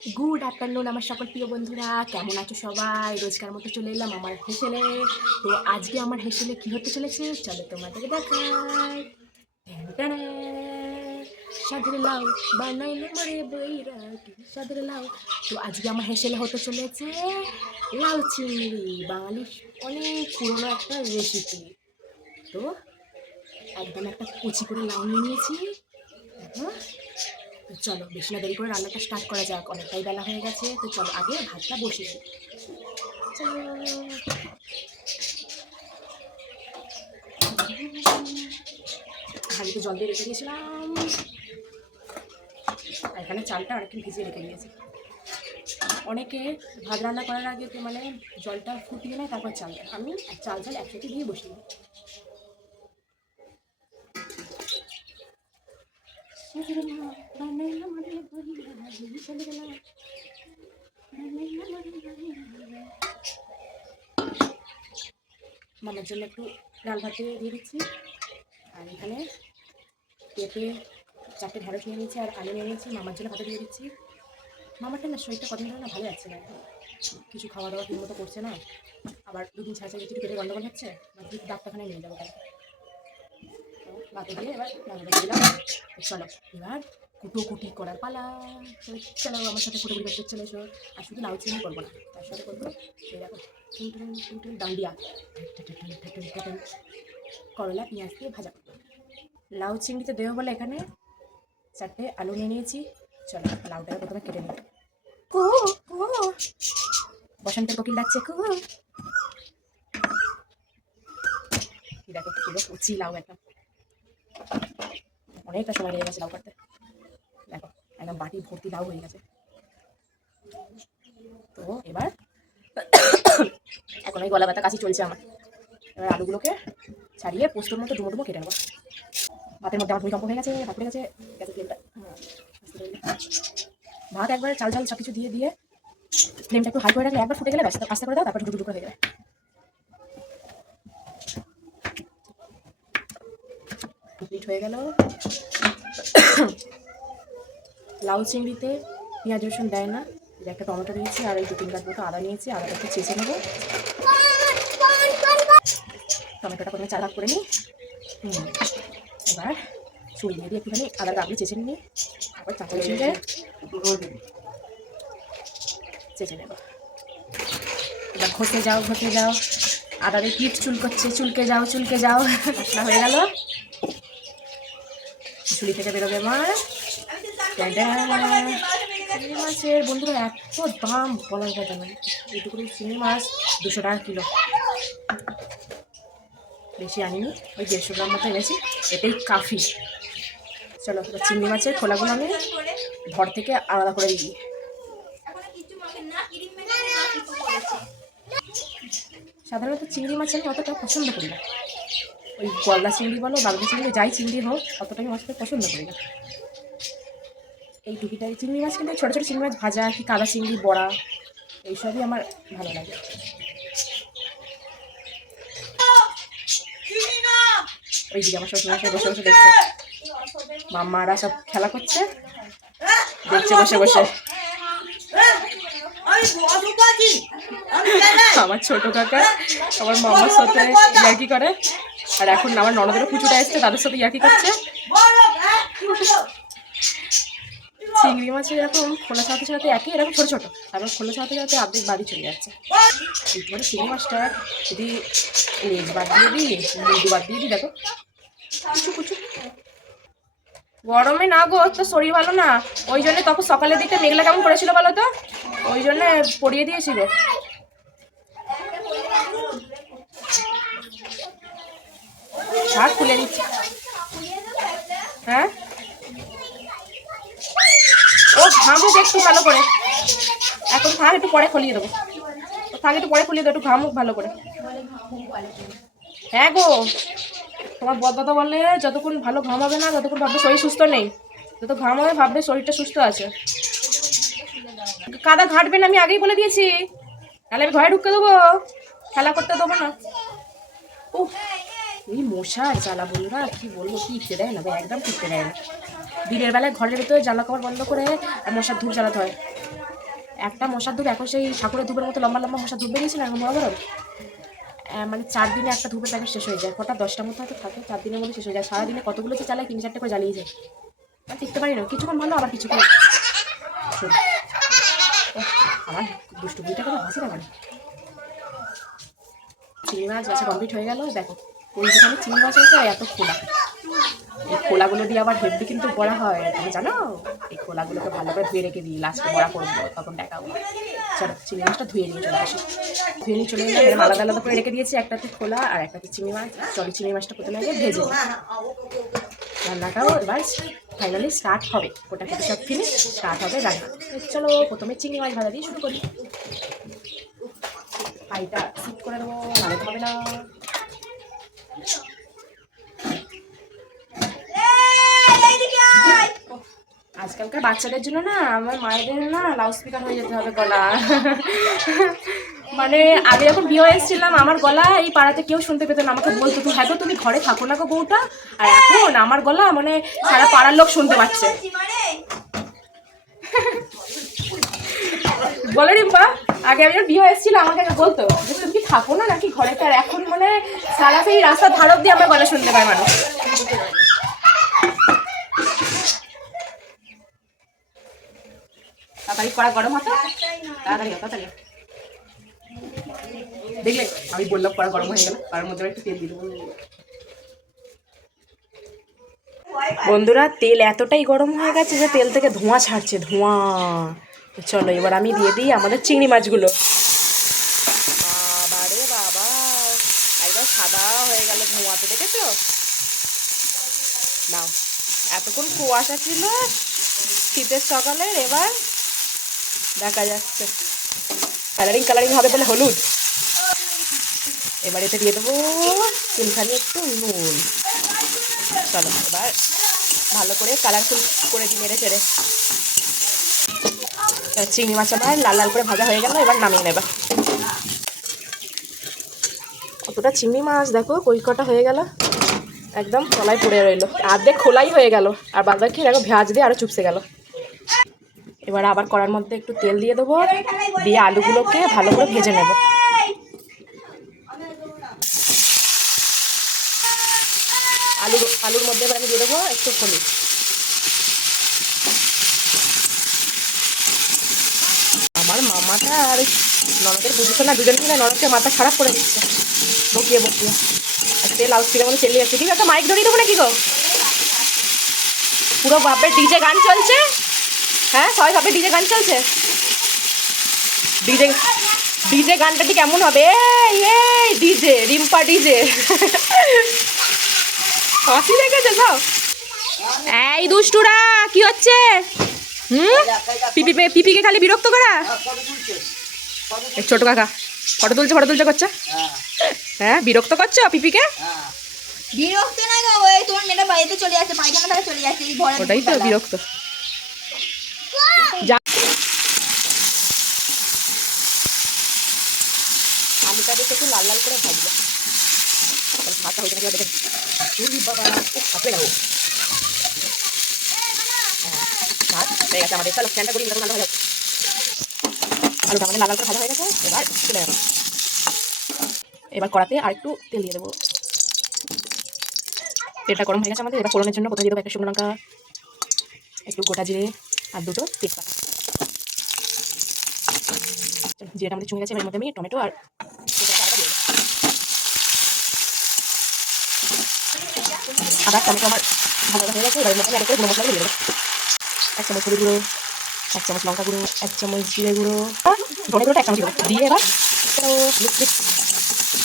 Good afternoon আমার সকল প্রিয় বন্ধুরা, কেমন আছো সবাই? রোজকার মতো চলে এলাম আমার হেসেলে। তো আজকে আমার হেসেলে কি হতে চলেছে চলো তোমাদেরকে দেখাই। ট্যান সাদের লাউ বানাইলে মরে বৈরাগী সাদের লাউ। তো আজকে আমার হেসেলে হতে চলেছে লাউ চিংড়ি, বাঙালির অনেক পুরনো একটা রেসিপি। তো একদম একটা কুচি করে লাউ নিয়ে নিয়েছি। হ্যাঁ, তো চলো বেশি না দেরি করে রান্নাটা স্টার্ট করা যাক, অনেকটাই বেলা হয়ে গেছে। তো চলো আগে ভাতটা বসিয়ে দিই। চলো, হাঁড়িতে জল দিয়ে রেখে দিয়েছিলাম, আর এখানে চালটা আরেকটু ভিজিয়ে রেখে দিয়েছি। অনেকে ভাত রান্না করার আগে মানে জলটা ফুটিয়ে নেয়, তারপর চাল দেয়। আমি চাল একসাথে দিয়ে বসিয়ে দিই। মামার জন্য একটু ডাল ভাত দিয়ে দিচ্ছি। আর এখানে পেঁপে 4টে ঢেঁড়স নিয়ে নিয়েছি, আর আলু নিয়ে নিয়েছি। মামার জন্য ভাতে দিয়ে দিচ্ছি। মামারটা না শরীরটা কদিন ধরে না ভালো যাচ্ছে না, কিছু খাওয়া দাওয়া ঠিক মতো করছে না। আবার দুদিন ছাড়া ছাড়া কিছু পেটে গন্ডগোল হচ্ছে, ডাক্তারখানায় নিয়ে যাবো তাই। ভাতে দিয়ে এবার রান্নাটা দিলাম। চলো এবার কুটি করার পালা। চলো আমার সাথে কুটোকুটি করতে চলে এসো। আর শুধু লাউ চিংড়ি করবো না, তার সাথে করবো এরকম ডান্ডিয়া, করলা পেঁয়াজ দিয়ে ভাজা। লাউ চিংড়িতে দেবো বলে এখানে 4টে আলু নিয়ে নিয়েছি। চলো লাউটাকে প্রথমে কেটে নিই। কু কু বসন্তের কোকিল ডাকছে কু। দেখো পুরো কুচি লাউ, একদম অনেকটা সময় লেগে গেছে লাউ কাটতে। দেখো একদম বাটি ভর্তি লাউ হয়ে গেছে। তো এবার এখন ওই গলা ব্যথা কাশি চলছে আমার। এবার আলুগুলোকে ছাড়িয়ে পোস্তর মতো ডুমো ডুমো কেটে নেবো। ভাতের মধ্যে আমার ভূমিকম্প হয়ে গেছে, ভাত পড়ে গেছে গ্যাসের ফ্লেমটা। ভাত একবার চাল চাল সব কিছু দিয়ে দিয়ে ফ্লেমটা একটু হাই করে রাখলে একবার ফুটে গেলে ব্যাস আস্তে করে দাও, তারপর দুটো হয়ে যাবে। কমপ্লিট হয়ে গেল। লাউ চিংড়িতে পেঁয়াজ রসুন দেয় না, একটা টমেটো নিয়েছি, আর এই 2-3 গাছ মতো আদা নিয়েছি। আদাটা একটু চেঁচে নেবো। টমেটোটা প্রথমে 4 ভাগ করে নিই। এবার ছুরি দিয়ে একটুখানি আদার গাবলি চেঁচে নিই, তারপর চাকরি ছিঁড়ে চেঁচে নেব। এবার ঘষে যাও আদারে পিঠ চুলকে যাও মশলা হয়ে গেল। ঝুলি থেকে বেরোবে আমার চিংড়ি মাছের। বন্ধুরা এত দাম বলার কথা নয়, এইটুকু চিংড়ি মাছ 200 টাকা কিলো। বেশি আনিনি, ওই 150 গ্রাম মতো এনেছি, এটাই কাফি। চলো চিংড়ি মাছের খোলাগুলো আমি ঘর থেকে আলাদা করে দিই। সাধারণত চিংড়ি মাছ আমি অতটা পছন্দ করি না, ওই গলদা চিংড়ি বলো বাগদা চিংড়ি যাই চিংড়ি হোক অতটা আমি মাছটা পছন্দ করি না। এই টুকিটাই চিংড়ি মাছ, কিন্তু ছোটো ছোটো চিংড়ি মাছ ভাজা কি কাদা চিংড়ি বড়া এইসবই আমার ভালো লাগে। ওই দিকে আমার শ্বশুরমশাই বসে বসে দেখছে, মাম্মারা সব খেলা করছে, দেখছে বসে বসে। আমার ছোট কাকা আমার মামার সাথে ইয়ার্কি করে, আর এখন আমার ননদেরও কুচুটা এসছে, তাদের সাথে ইয়ার্কি করছে। চিংড়ি মাছের এরকম খোলা সাথে সাথে একই এরকম ছোটো ছোটো, তারপর খোলা সাথে সাথে অর্ধেক বাড়ি চলে যাচ্ছে। এরপরে চিংড়ি মাছটা যদি লেজ বাদ দিয়ে দিই, মুন্ডু বাদ দিয়ে দিই, দেখো কুচু কুচু। গরমে না গো, তো শরীর ভালো না, ওই জন্য তখন সকালের দিকে মেঘলা কেমন করেছিল বলো তো, ওই জন্য পরিয়ে দিয়েছিল। শাক খুলে দিচ্ছি। হ্যাঁ ও ঘামুক একটু ভালো করে, এখন থাক একটু পরে খুলিয়ে দেবো, থাক একটু পরে খুলিয়ে দেবো, একটু ঘামুক ভালো করে। হ্যাঁ গো, তোমার বদদাদা বললে যতক্ষণ ভালো ঘাম হবে না ততক্ষণ ভাববে শরীর সুস্থ নেই, যত ঘাম হবে ভাববে শরীরটা সুস্থ আছে। কাদা ঘাটবে না, আমি আগেই বলে দিয়েছি, তাহলে আমি ঘরে ঢুকে দেবো, খেলা করতে দেবো না। ও এই মশার জ্বালা বন্ধুরা কি বলবো, টিকতে দেয় না, একদম টিকতে দেয় না। দিনের বেলায় ঘরের ভিতরে জানলা কাপড় বন্ধ করে মশার ধূপ জ্বালাতে হয়। একটা মশার ধূপ এখন সেই ঠাকুরের ধূপের মতো লম্বা লম্বা মশার ধূপ বেরিয়েছিল এখন বড় বড়, মানে 4 দিনে একটা ধূপের প্যাকেট শেষ হয়ে যায়। কটা 10টার মতো হয়তো থাকে, 4 দিনের মধ্যে শেষ হয়ে যায়। সারাদিনে কতগুলো যে চালায় 3-4টে করে জ্বালিয়ে যায়, মানে টিকতে পারি না। কিছুক্ষণ ভালো আবার কিছুক্ষণ আমার দুষ্টু বুড়িটা করে হাসি না মানে। চিংড়ি মাছ বাছা কমপ্লিট হয়ে গেল। দেখো ওইখানে চিংড়ি মাছ হয়েছে এত খোলা, এই খোলাগুলো দিয়ে আবার হেভি কিন্তু বড়া হয়, তুমি জানো? এই খোলাগুলোকে ভালো করে ধুয়ে রেখে দিই, লাস্টে বড়া করবো তখন দেখাবো। চলো চিংড়ি মাছটা ধুয়ে নিয়ে চলে আসি। ধুয়ে নিয়ে চলে গেলে আলাদা আলাদা করে রেখে দিয়েছি, একটাতে খোলা আর একটাতে চিংড়ি মাছ। চলো চিংড়ি মাছটা প্রথমে আগে ভেজে নিই। রান্নাটাও এবার ফাইনালি স্টার্ট হবে, ওটা কিন্তু সব ফিনিশ, স্টার্ট হবে রান্না। চলো প্রথমে চিংড়ি মাছ ভাজা দিয়ে শুরু করি। হাইটা সিট করে দেবো, নাড়াতে হবে না। আজকালকার বাচ্চাদের জন্য না আমার মায়েদের না লাউড স্পিকার হয়ে যেতে হবে গলা। মানে আগে যখন বিয়ে এসেছিলাম আমার গলা এই পাড়াতে কেউ শুনতে পেত না, আমাকে বলতো তুমি হ্যাঁ গো তুমি ঘরে থাকো না গো বউটা, আর এখন আমার গলা মানে সারা পাড়ার লোক শুনতে পাচ্ছে। বলো রিম্পা, আগে আমি যখন বিয়ে এসেছিলাম আমাকে বলতো যে তুমি কি থাকো না নাকি ঘরে, আর এখন মানে সারা সেই রাস্তার ধারক দিয়ে আমার গলা শুনতে পায় মানুষ। তাড়াতাড়ি কড়া গরম হতো, তাড়াতাড়ি তাড়াতাড়ি। দেখলে আমি বললাম কড়া গরম হয়ে গেল, তার মধ্যে একটু তেল দিয়ে দেবো। বন্ধুরা তেল এতটাই গরম হয়ে গেছে যে তেল থেকে ধোঁয়া ছাড়ছে, ধোঁয়া। চলো এবার আমি দিয়ে দিই আমাদের চিংড়ি মাছগুলো। বাবা রে বাবা, একদম সাদা হয়ে গেল ধোঁয়াতে, দেখেছো? নাও, এতক্ষণ কুয়াশা ছিল শীতের সকালে, এবার দেখা যাচ্ছে কালারিং কালারিং হবে বলে হলুদ। এবার এতে দিয়ে দেবো তিনখানি একটু নুন। চলো এবার ভালো করে কালারফুল করে দিই নেড়ে চেড়ে। চিংড়ি মাছ আমার লাল লাল করে ভাজা হয়ে গেল, এবার নামিয়ে নেবা। কতটা চিংড়ি মাছ দেখো কই কটা হয়ে গেল, একদম তলায় পড়ে রইলো, আর্ধেক খোলাই হয়ে গেল, আর বাদ বাকি দেখো ভেজ দিয়ে আরো চুপসে গেল। এবার আবার কড়ার মধ্যে একটু তেল দিয়ে দেবো, দিয়ে আলুগুলোকে ভালো করে ভেজে নেব। আলুর মধ্যে এবার আমি দিয়ে দেবো একটু হলুদ। আমার মামাটা আর ননদের বুঝেছে না, দুজন মিলে ননদকে মাথা খারাপ করে দিচ্ছে বকিয়ে বকিয়ে। আজকে লাউড স্পিকার মধ্যে চেলিয়ে যাচ্ছে, ঠিক আছে মাইক ধরিয়ে দেবো নাকি গো? পুরো বাপের ডিজে গান চলছে। হ্যাঁ সবাই ভাবে ডিজে গান চলছে, ডিজে ডিজে গানটা ঠিক কেমন হবে? এই ডিজে রিম্পা ডিজে। হাসি দেখেছে সব। এই দুষ্টুরা কি হচ্ছে? পিপিকে খালি বিরক্ত করা। ছোট কাকা ফটো তুলছে করছে। হ্যাঁ বিরক্ত করছো পিপিকে? বিরক্ত না গো, ওই তোমার মেয়েটা বাড়িতে চলে আসে, পায়খানা থেকে চলে আসে, এই ঘরে ওটাই তো বিরক্ত। আলুটা দেখে একটু লাল লাল করে ভাজবো। ভাতটা হয়ে গেছে দেখে বাবা হাতে গেল। ভাত হয়ে গেছে আমাদের, চলো ফ্যানটা করি ভালো হয়ে যাচ্ছে। আলুটা আমাদের লাল লাল করে ভাজা হয়ে গেছে, এবার চলে যাবো। এবার কড়াতে আর একটু তেল দিয়ে দেবো। তেলটা গরম হয়ে গেছে আমাদের, এবার ফোড়নের জন্য প্রথমে দিয়ে দেবো একটা শুকনো লঙ্কা, একটু গোটা জিরে আর দুটো তেজপাতা। জিরেটা আমাদের চুঁয়ে গেছে, এর মধ্যে আমি টমেটো আর আদা টমেটো আমার ভালো হয়ে গেছে। এবার মধ্যে আরেকটা গুঁড়ো মশলা দিয়ে দেবো, 1 চামচ হলুদ গুঁড়ো, 1 চামচ লঙ্কা গুঁড়ো, 1 চামচ জিরে গুঁড়ো, ধনে গুঁড়োটা 1 চামচ দেবো। দিয়ে এবার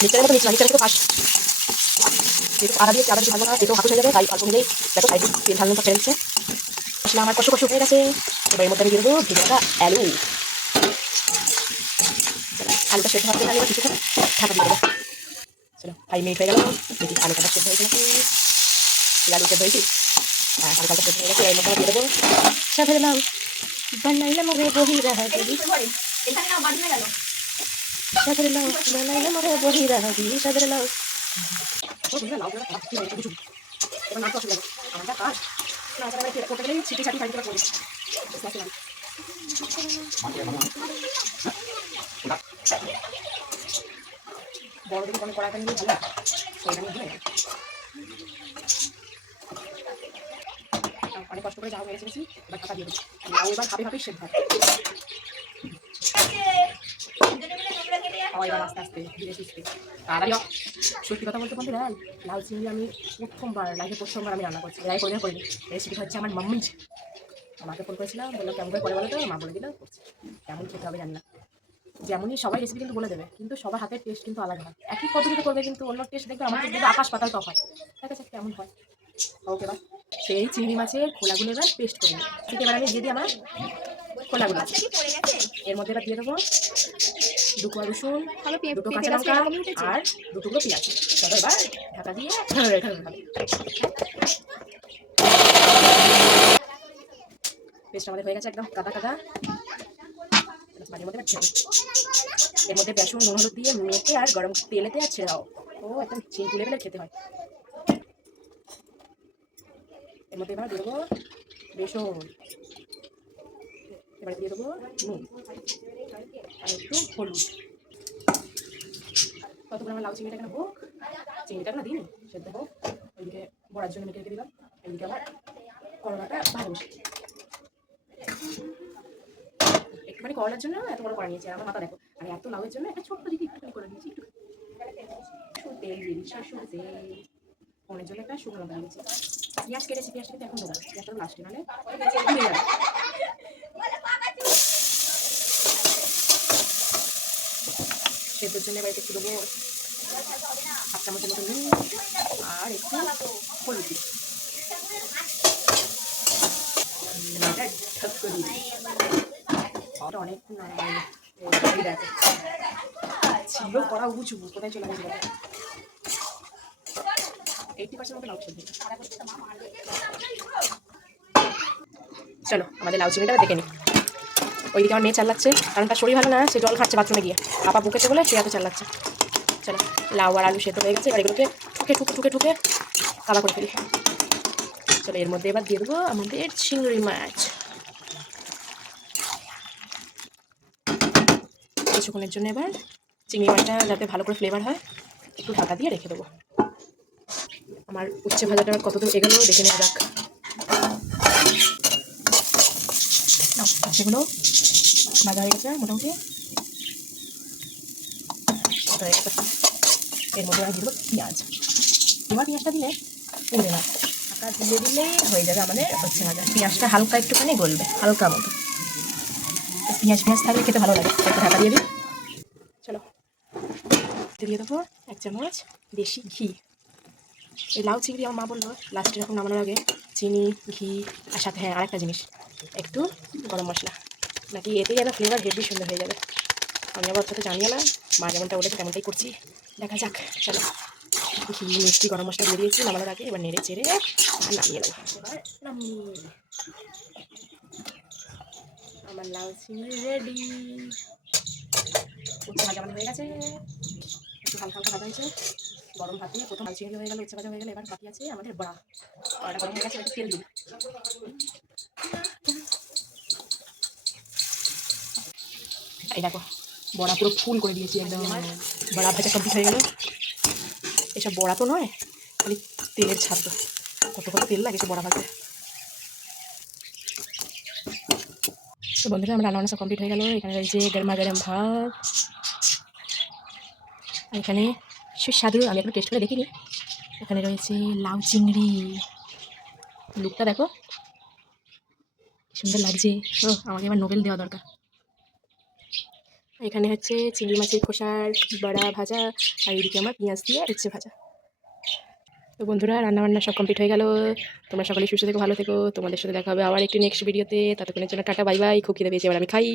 মিক্সারের মতো মিক্সার একটু ফাস্ট যেহেতু আদা দিয়ে আদা ভালো না সেটাও হাঁটু হয়ে যাবে, তাই অল্প অনুযায়ী দেখো সাইডে তেল ঢালনোটা ফেলছে। মশলা আমার কষো কষো হয়ে গেছে, এবার এর মধ্যে আমি দিয়ে দেবো ভেজে রাখা আলু। আলুটা সেদ্ধ হতে গেলে কিছুক্ষণ ঢাকা দিয়ে দেবো। চলো 5 মিনিট হয়ে গেল, দেখি আলুটা সেদ্ধ হয়েছে নাকি। আলু সেদ্ধ হয়েছি, হ্যাঁ আলুটা সেদ্ধ হয়ে গেছে। এর মধ্যে দিয়ে দেবো সাথে নাম বানাইলে মরে বহি রাখা দিবি, এখানে না বাড়ি না গেল সাথে নাম বানাইলে মরে বহি রাখা দিবি, সাথে নাম বড় দিকে কোনো কড়াইটা নিলে ভালো, সেইটা নিয়ে দিয়ে অনেক কষ্ট করে যাও মেরেছি গেছি। এবার ঢাকা দিয়ে দেবো, লাউ এবার ভাবে ভাবেই সেদ্ধ হয়। এবার আস্তে আস্তে ধীরে সুস্থে তাড়াতাড়ি। সত্যি কথা বলতে বন্ধুরা, লাউ চিংড়ি আমি প্রথমবার আমি রান্না করছি, এরাই করে করিনি। রেসিপি হচ্ছে আমার মাম্মি। আমাকে ফোন করেছিলাম, বললো কেমন করে বলো তো, মা বলে দিল করছে। কেমন খেতে হবে জানি না, যেমনই সবাই রেসিপি কিন্তু বলে দেবে, কিন্তু সবার হাতের টেস্ট কিন্তু আলাদা হয়। একই পদ্ধতিতে করবে কিন্তু অন্য টেস্ট দেখবে, আমার টেস্ট দেখবে আকাশ পাতাল তফাৎ। দেখা যাক কেমন হয়। ওকে, এবার সেই চিংড়ি মাছের খোলাগুলো এবার পেস্ট করে নিই। ঠিক এবার আমি দিয়ে দিই আমার খোলাগুলো। এর মধ্যে এবার দিয়ে দেবো 2 কোয়া রসুন, 2টো কাঁচা লঙ্কা আর 2 টুকরো পেঁয়াজ। চলো এবার ঢাকা দিয়ে পেস্ট আমাদের হয়ে গেছে একদম কাদা কাদা। মাঝে মধ্যে এর মধ্যে বেসন নুন হলুদ দিয়ে মেখে আর গরম তেলেতে আর ছেড়ে দাও। ও একদম চিংড়ি লেভেলের খেতে হয়। এর মধ্যে এবার দিয়ে দেবো বেসন, এবার দিয়ে দেবো নুন আর একটু হলুদ। ততক্ষণ আমার লাউ চিংড়িটা কেন হোক, চিংড়িটা না দিই সেদ্ধ হোক। ওইদিকে বড়ার জন্য মেখে রেখে দিলাম, এইদিকে আবার করলাটা ভালো বসে। একটুখানি করলার জন্য এত বড় করা নিয়েছি, আমার মাথা দেখো। আর এত লাউয়ের জন্য একটা ছোট্ট দিকে একটুখানি করে নিয়েছি, একটু তেল দিয়ে দিচ্ছি, ফোনের জন্য একটা শুকনো লঙ্কা দিয়েছি। পেঁয়াজ কেটেছি, পেঁয়াজটা কিন্তু এখন দেবো, পেঁয়াজটা লাস্টে মানে হয়ে যাবে। সেদ্ধর জন্য এবার একটু দেবো 1 চামচের মতো নুন আর একটু হলুদ দিই। অনেকক্ষণ ছিল করা উঁচু, কোথায় চলে গেছিল 80% মতো লাউ সেদ্ধ। চলো আমাদের লাউ চিংড়িটা দেখে নিই। ওইদিকে আমার মেয়ে চালাচ্ছে, কারণ তার শরীর ভালো না, সে জল খাচ্ছে বাথরুমে গিয়ে, আপা বুকেছে বলে সে এত চালাচ্ছে। চলো লাউ আর আলু সেদ্ধ হয়ে গেছে, এবার এগুলোকে ঠুকে কালা করে ফেলি। চলো এর মধ্যে এবার দিয়ে দেবো আমাদের চিংড়ি মাছ। কিছুক্ষণের জন্য এবার চিংড়ি মাছটা যাতে ভালো করে ফ্লেভার হয় একটু ঢাকা দিয়ে রেখে দেবো। আমার উচ্ছে ভাজাটা কতদূর এগোলো দেখে নেওয়া যাক। সেগুলো ভাজা হয়ে গেছে মোটামুটি, হয়ে গেছে। এর মধ্যে আমি দিয়ে দেবো পেঁয়াজ। এবার পেঁয়াজটা দিলে পুড়ে না, ঢাকা দিয়ে দিলেই হয়ে যাবে আমাদের উচ্ছে ভাজা। পেঁয়াজটা হালকা একটুখানি গলবে, হালকা মতো। পেঁয়াজ থাকলে খেতে ভালো লাগে। একটু ঢাকা দিয়ে দিই। চলো দিয়ে দেবো 1 চামচ দেশি ঘি। এই লাউ চিংড়ি আমার মা বললো লাস্টে যখন নামানোর আগে চিনি, ঘি আর সাথে হ্যাঁ আরেকটা জিনিস একটু গরম মশলা, নাকি এতেই যেন ফ্লেভার হেভি সুন্দর হয়ে যাবে। আমি আবার অতটা জানিও না, মা যেমনটা বলেছে তেমনটাই করছি, দেখা যাক। চলো ঘি মিষ্টি গরম মশলা দিয়ে দিয়েছি নামানোর আগে, এবার নেড়ে চেড়ে নামিয়ে নেবো। এবার নামিয়ে আমার লাউ চিংড়ি রেডি। উচ্ছে ভাজা হয়ে গেছে, একটু হালকা ভাজা হয়েছে। গরম ভাত দিয়ে প্রথম লাউ চিংড়ি হয়ে গেল, উচ্ছে ভাজা হয়ে গেলে এবার বাকি আছে আমাদের বড়া। বড়াটা গরম হয়ে গেছে, একটু তেল দিই। এই দেখো বড়া পুরো ফুল করে দিয়েছি একদম। বড়া ভাজা কমপ্লিট হয়ে গেল। এসব বড়া তো নয়, খালি তেলের ছাড়তো, কত তেল লাগে সে বড়া ভাজতে। তো বন্ধুরা আমার রান্না সব কমপ্লিট হয়ে গেল। এখানে রয়েছে গরমা গরম ভাত, আর এখানে সুস্বাদু, আমি একটু টেস্ট করে দেখিনি। এখানে রয়েছে লাউ চিংড়ি, লুকটা দেখো সুন্দর লাগছে। ও আমাকে এবার নোবেল দেওয়া দরকার। এখানে হচ্ছে চিংড়ি মাছের খোসার বড়া ভাজা, আর এদিকে আমার পেঁয়াজ দিয়ে উচ্ছে ভাজা। তো বন্ধুরা রান্নাবান্না সব কমপ্লিট হয়ে গেল। তোমরা সকলে সুস্থ থেকো, ভালো থেকো। তোমাদের সাথে দেখা হবে আবার একটি নেক্সট ভিডিওতে। ততক্ষণের জন্য টাটা বাই বাই। খুব খিদে পেয়েছে, এবার আমি খাই।